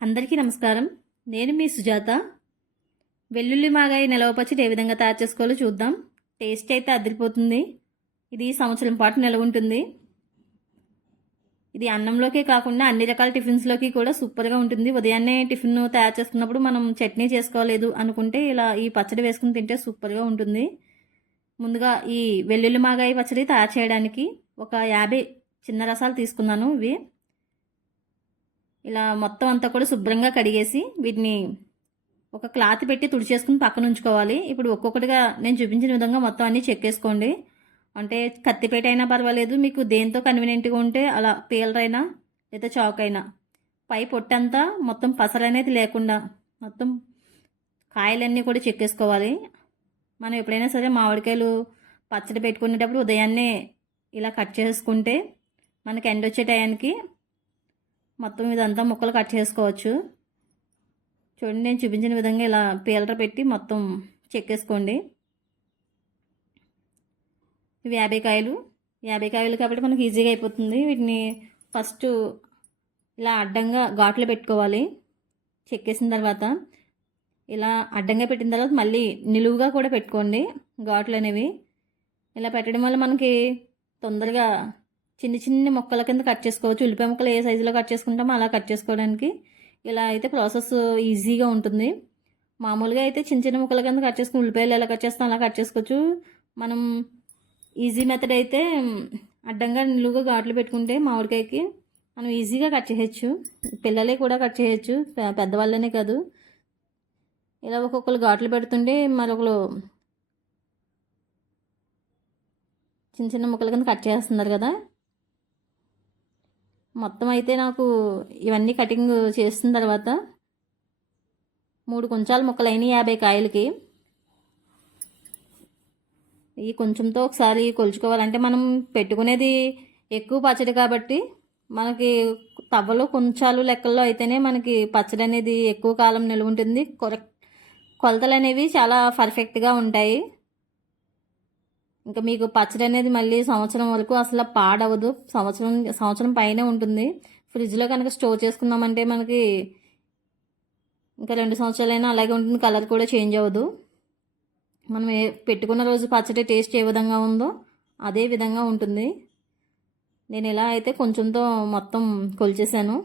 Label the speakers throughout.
Speaker 1: అందరికీ నమస్కారం. నేను మీ సుజాత. వెల్లుల్లి మాగాయి నిలవ పచ్చడి ఏ విధంగా తయారు చేసుకోవాలో చూద్దాం. టేస్ట్ అయితే అదిరిపోతుంది. ఇది సంవత్సరం పాటు నిలవ ఉంటుంది ఇది అన్నంలోకే కాకుండా అన్ని రకాల టిఫిన్స్లోకి కూడా సూపర్గా ఉంటుంది. ఉదయాన్నే టిఫిన్ తయారు చేసుకున్నప్పుడు మనం చట్నీ చేసుకోలేదు అనుకుంటే ఇలా ఈ పచ్చడి వేసుకుని తింటే సూపర్గా ఉంటుంది. ముందుగా ఈ వెల్లుల్లి మాగాయి పచ్చడి తయారు చేయడానికి ఒక యాభై చిన్న రసాలు తీసుకున్నాను ఇవి. ఇలా మొత్తం అంతా కూడా శుభ్రంగా కడిగేసి వీటిని ఒక క్లాత్ పెట్టి తుడిచేసుకుని పక్కన ఉంచుకోవాలి. ఇప్పుడు ఒక్కొక్కటిగా నేను చూపించిన విధంగా మొత్తం అన్నీ చెక్కేసుకోండి అంటే కత్తిపేట అయినా పర్వాలేదు మీకు దేంతో కన్వీనియంట్గా ఉంటే అలా పీలరైనా లేదా చాక్ అయినా పై పొట్టంతా మొత్తం పసర అనేది లేకుండా మొత్తం కాయలన్నీ కూడా చెక్కేసుకోవాలి మనం ఎప్పుడైనా సరే మామిడికాయలు పచ్చడి పెట్టుకునేటప్పుడు ఉదయాన్నే ఇలా కట్ చేసుకుంటే మనకి ఎండ వచ్చే టయానికి మొత్తం ఇదంతా ముక్కలు కట్ చేసుకోవచ్చు. చూడండి నేను చూపించిన విధంగా ఇలా పీలర పెట్టి మొత్తం చెక్కేసుకోండి. ఇవి యాభై కాయలు. యాభై కాయలు కాబట్టి మనకు ఈజీగా అయిపోతుంది. వీటిని ఫస్ట్ ఇలా అడ్డంగా ఘాట్లు పెట్టుకోవాలి. చెక్కేసిన తర్వాత ఇలా అడ్డంగా పెట్టిన తర్వాత మళ్ళీ నిలువుగా కూడా పెట్టుకోండి ఘాట్లు అనేవి. ఇలా పెట్టడం వల్ల మనకి తొందరగా చిన్న చిన్న ముక్కల కింద కట్ చేసుకోవచ్చు. ఉల్లిపాయ ముక్కలు ఏ సైజులో కట్ చేసుకుంటామో అలా కట్ చేసుకోవడానికి ఇలా అయితే ప్రాసెస్ ఈజీగా ఉంటుంది. మామూలుగా అయితే చిన్న చిన్న ముక్కల కింద కట్ చేసుకుని ఉల్లిపాయలు ఎలా కట్ చేస్తాం అలా కట్ చేసుకోవచ్చు. మనం ఈజీ మెథడ్ అయితే అడ్డంగా నిలువుగా ఘాట్లు పెట్టుకుంటే మామిడికాయకి మనం ఈజీగా కట్ చేయొచ్చు. పిల్లలే కూడా కట్ చేయొచ్చు. పెద్దవాళ్ళనే కాదు. ఇలా ఒక్కొక్కరు ఘాట్లు పెడుతుంటే మరొకరు చిన్న చిన్న ముక్కల కింద కట్ చేస్తున్నారు కదా. మొత్తం అయితే నాకు ఇవన్నీ కటింగ్ చేసిన తర్వాత మూడు కొంచాల ముక్కలైనాయి యాభై కాయలకి. ఈ కొంచెంతో ఒకసారి కొలుచుకోవాలంటే మనం పెట్టుకునేది ఎక్కువ పచ్చడి కాబట్టి మనకి తవ్వలో కొంచాలు లెక్కల్లో అయితేనే మనకి పచ్చడి అనేది ఎక్కువ కాలం నిల్వ ఉంటుంది. కొర- కొలతలు అనేవి చాలా పర్ఫెక్ట్గా ఉంటాయి. ఇంకా మీకు పచ్చడి అనేది మళ్ళీ సంవత్సరం వరకు అసలు పాడవదు. సంవత్సరం సంవత్సరం పైనే ఉంటుంది. ఫ్రిడ్జ్లో కనుక స్టోర్ చేసుకున్నామంటే మనకి ఇంకా రెండు సంవత్సరాలైనా అలాగే ఉంటుంది. కలర్ కూడా చేంజ్ అవ్వదు. మనం ఏ పెట్టుకున్న రోజు పచ్చడి టేస్ట్ ఏ విధంగా ఉందో అదే విధంగా ఉంటుంది. నేను ఇలా అయితే కొంచెంతో మొత్తం కొలిచేసాను.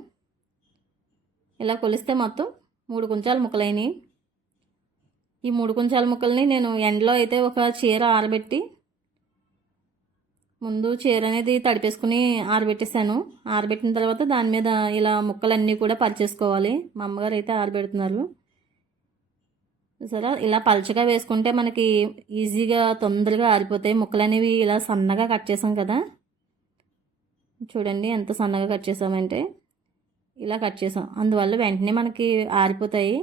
Speaker 1: ఇలా కొలిస్తే మొత్తం మూడు కొంచాల ముక్కలైనవి ఈ మూడు కొంచాల ముక్కల్ని నేను ఎండలో అయితే ఒక చీర ఆరబెట్టి ముందు చీర అనేది తడిపేసుకుని ఆరబెట్టేశాను. ఆరబెట్టిన తర్వాత దాని మీద ఇలా ముక్కలన్నీ కూడా పరిచేసుకోవాలి. మా అమ్మగారు అయితే ఆరబెడుతున్నారు. సరే ఇలా పలచగా వేసుకుంటే మనకి ఈజీగా తొందరగా ఆరిపోతాయి. ముక్కలు అనేవి ఇలా సన్నగా కట్ చేసాం కదా. చూడండి ఎంత సన్నగా కట్ చేసామంటే. ఇలా కట్ చేసాం. అందువల్ల వెంటనే మనకి ఆరిపోతాయి.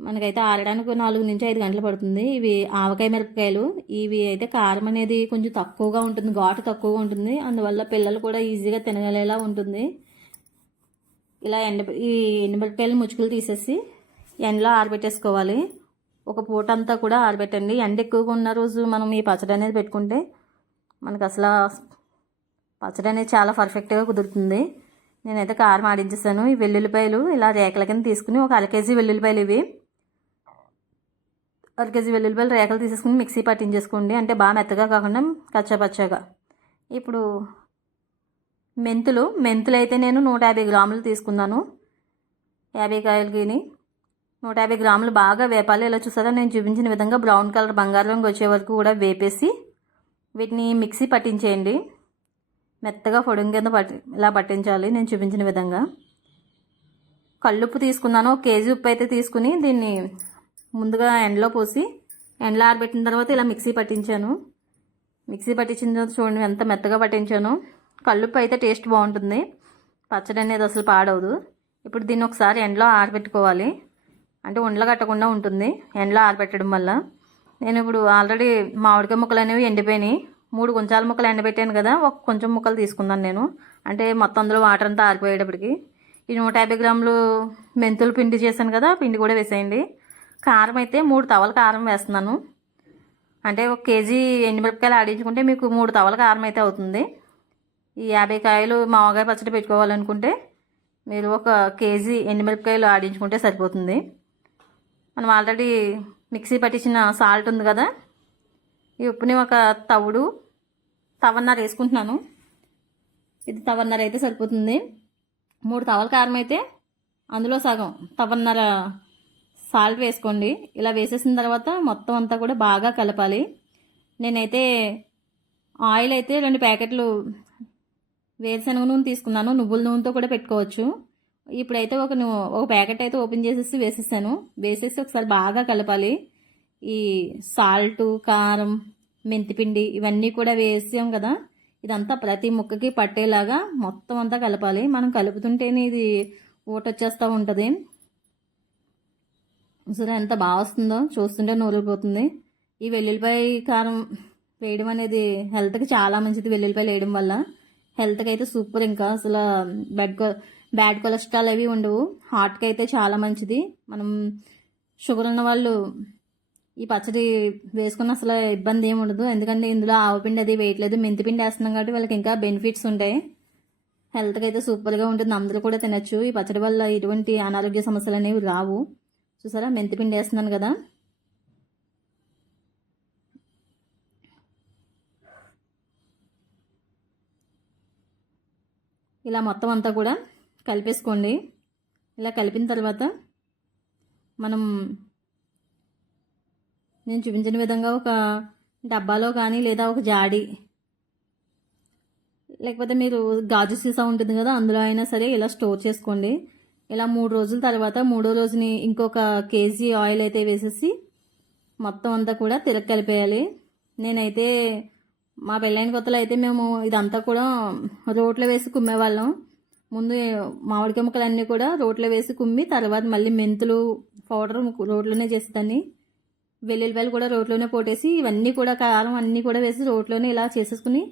Speaker 1: మనకైతే ఆరడానికి నాలుగు నుంచి ఐదు గంటలు పడుతుంది. ఇవి ఆవకాయ మిరపకాయలు. ఇవి అయితే కారం అనేది కొంచెం తక్కువగా ఉంటుంది. ఘాటు తక్కువగా ఉంటుంది. అందువల్ల పిల్లలు కూడా ఈజీగా తినగలేలా ఉంటుంది. ఇలా ఎండ ఈ ఎండమిరపకాయలు ముచ్చుకులు తీసేసి ఎండలో ఆరబెట్టేసుకోవాలి. ఒక పూట అంతా కూడా ఆరబెట్టండి. ఎండ ఎక్కువగా ఉన్న రోజు మనం ఈ పచ్చడి అనేది పెట్టుకుంటే మనకు అసలు పచ్చడి అనేది చాలా పర్ఫెక్ట్గా కుదురుతుంది. నేనైతే కారం ఆడించేసాను. ఈ వెల్లుల్లిపాయలు ఇలా రేకల కింద తీసుకుని ఒక అర కేజీ వెల్లుల్లిపాయలు ఇవి. అర కేజీ వెల్లుల్లిపాయలు రేఖలు తీసేసుకుని మిక్సీ పట్టించేసుకోండి. అంటే బాగా మెత్తగా కాకుండా కచ్చాపచ్చాగా ఇప్పుడు మెంతులు మెంతులు అయితే నేను నూట యాభై గ్రాములు తీసుకున్నాను. యాభై కాయలకిని నూట యాభై గ్రాములు బాగా వేపాలి. ఇలా చూసారా? నేను చూపించిన విధంగా బ్రౌన్ కలర్ బంగారు రంగు వచ్చే వరకు కూడా వేపేసి వీటిని మిక్సీ పట్టించేయండి. మెత్తగా పొడుం కింద పట్టి ఇలా పట్టించాలి నేను చూపించిన విధంగా. కళ్ళుప్పు తీసుకున్నాను. ఒక కేజీ ఉప్పు అయితే తీసుకుని దీన్ని ముందుగా ఎండలో పోసి ఎండలో ఆరబెట్టిన తర్వాత ఇలా మిక్సీ పట్టించాను. మిక్సీ పట్టించిన తర్వాత చూడండి ఎంత మెత్తగా పట్టించాను. కల్లుప్పు అయితే టేస్ట్ బాగుంటుంది. పచ్చడి అనేది అసలు పాడవదు. ఇప్పుడు దీన్ని ఒకసారి ఎండలో ఆరబెట్టుకోవాలి. అంటే ఉండలు కట్టకుండా ఉంటుంది ఎండలో ఆరబెట్టడం వల్ల. నేను ఇప్పుడు ఆల్రెడీ మామిడికాయ ముక్కలు అనేవి ఎండిపోయినాయి. మూడు కొంచాల ముక్కలు ఎండబెట్టాను కదా ఒక కొంచెం ముక్కలు తీసుకున్నాను నేను. అంటే మొత్తం అందులో వాటర్ అంతా ఆరిపోయేటప్పటికి. ఈ నూట యాభై గ్రాములు మెంతులు పిండి చేశాను కదా పిండి కూడా వేసేయండి. కారం అయితే మూడు తవల కారం వేస్తున్నాను. అంటే ఒక కేజీ ఎండుమిరపకాయలు ఆడించుకుంటే మీకు మూడు తవల కారం అయితే అవుతుంది. ఈ యాభై కాయలు మామగాయ పచ్చడి పెట్టుకోవాలనుకుంటే మీరు ఒక కేజీ ఎండుమిరపకాయలు ఆడించుకుంటే సరిపోతుంది. మనం ఆల్రెడీ మిక్సీ పట్టించిన సాల్ట్ ఉంది కదా ఈ ఉప్పుని ఒక తవుడు తవన్నర వేసుకుంటున్నాను. ఇది తవన్నర అయితే సరిపోతుంది. మూడు తవల కారం అయితే అందులో సగం తవన్నర సాల్ట్ వేసుకోండి. ఇలా వేసేసిన తర్వాత మొత్తం అంతా కూడా బాగా కలపాలి. నేనైతే ఆయిల్ అయితే రెండు ప్యాకెట్లు వేరుశనగ నూనె తీసుకున్నాను. నువ్వుల నూనెతో కూడా పెట్టుకోవచ్చు. ఇప్పుడైతే ఒక ఒక ప్యాకెట్ అయితే ఓపెన్ చేసేసి వేసేసాను. వేసేసి ఒకసారి బాగా కలపాలి. ఈ సాల్ట్ కారం మెంతిపిండి ఇవన్నీ కూడా వేసాం కదా. ఇదంతా ప్రతి ముక్కకి పట్టేలాగా మొత్తం అంతా కలపాలి. మనం కలుపుతుంటేనే ఇది ఊటొచ్చేస్తూ ఉంటుంది. సరే ఎంత బాగా వస్తుందో చూస్తుంటే నూరిపోతుంది. ఈ వెల్లుల్లిపాయ కారం వేయడం అనేది హెల్త్కి చాలా మంచిది వెల్లుల్లిపాయలు వేయడం వల్ల. హెల్త్కి అయితే సూపర్ ఇంకా. అసలు బెడ్ కొ బ్యాడ్ కొలెస్ట్రాల్ అవి ఉండవు. హార్ట్కి అయితే చాలా మంచిది. మనం షుగర్ ఉన్న వాళ్ళు ఈ పచ్చడి వేసుకున్న అసలు ఇబ్బంది ఏమి ఉండదు. ఎందుకంటే ఇందులో ఆవపిండి అది వేయట్లేదు. మెంతిపిండి వేస్తున్నాం కాబట్టి వాళ్ళకి ఇంకా బెనిఫిట్స్ ఉంటాయి. హెల్త్కి అయితే సూపర్గా ఉంటుంది. అందరూ కూడా తినచ్చు. ఈ పచ్చడి వల్ల ఎటువంటి అనారోగ్య సమస్యలు అనేవి రావు. చూసారా? మెంతిపిండి వేస్తున్నాను కదా. ఇలా మొత్తం అంతా కూడా కలిపేసుకోండి. ఇలా కలిపిన తర్వాత మనం నేను చూపించిన విధంగా ఒక డబ్బాలో కానీ లేదా ఒక జాడి లేకపోతే మీరు గాజు సీసా ఉంటుంది కదా అందులో అయినా సరే ఇలా స్టోర్ చేసుకోండి. ఇలా మూడు రోజుల తర్వాత మూడో రోజుని ఇంకొక కేజీ ఆయిల్ అయితే వేసేసి మొత్తం అంతా కూడా తిరగ కలిపేయాలి. నేనైతే మా పెళ్ళైన కొత్తలో అయితే మేము ఇదంతా కూడా రోట్లో వేసి కుమ్మేవాళ్ళం. ముందు మామిడికాయ ముక్కలన్నీ కూడా రోట్లో వేసి కుమ్మి తర్వాత మళ్ళీ మెంతులు పౌడర్ రోట్లోనే చేసేదాన్ని. వెల్లుల్లిపాయలు కూడా రోట్లోనే పోటేసి ఇవన్నీ కూడా కారం అన్నీ కూడా వేసి రోట్లోనే ఇలా చేసేసుకుని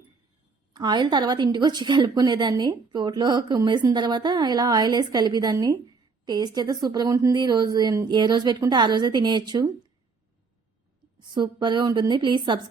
Speaker 1: ఆయిల్ తర్వాత ఇంటికి వచ్చి కలుపుకునేదాన్ని. రోట్లో కుమ్మేసిన తర్వాత ఇలా ఆయిల్ వేసి కలిపేదాన్ని. టేస్ట్ అయితే సూపర్గా ఉంటుంది. రోజు ఏ రోజు పెట్టుకుంటే ఆ రోజే తినేయచ్చు. సూపర్గా ఉంటుంది. Please subscribe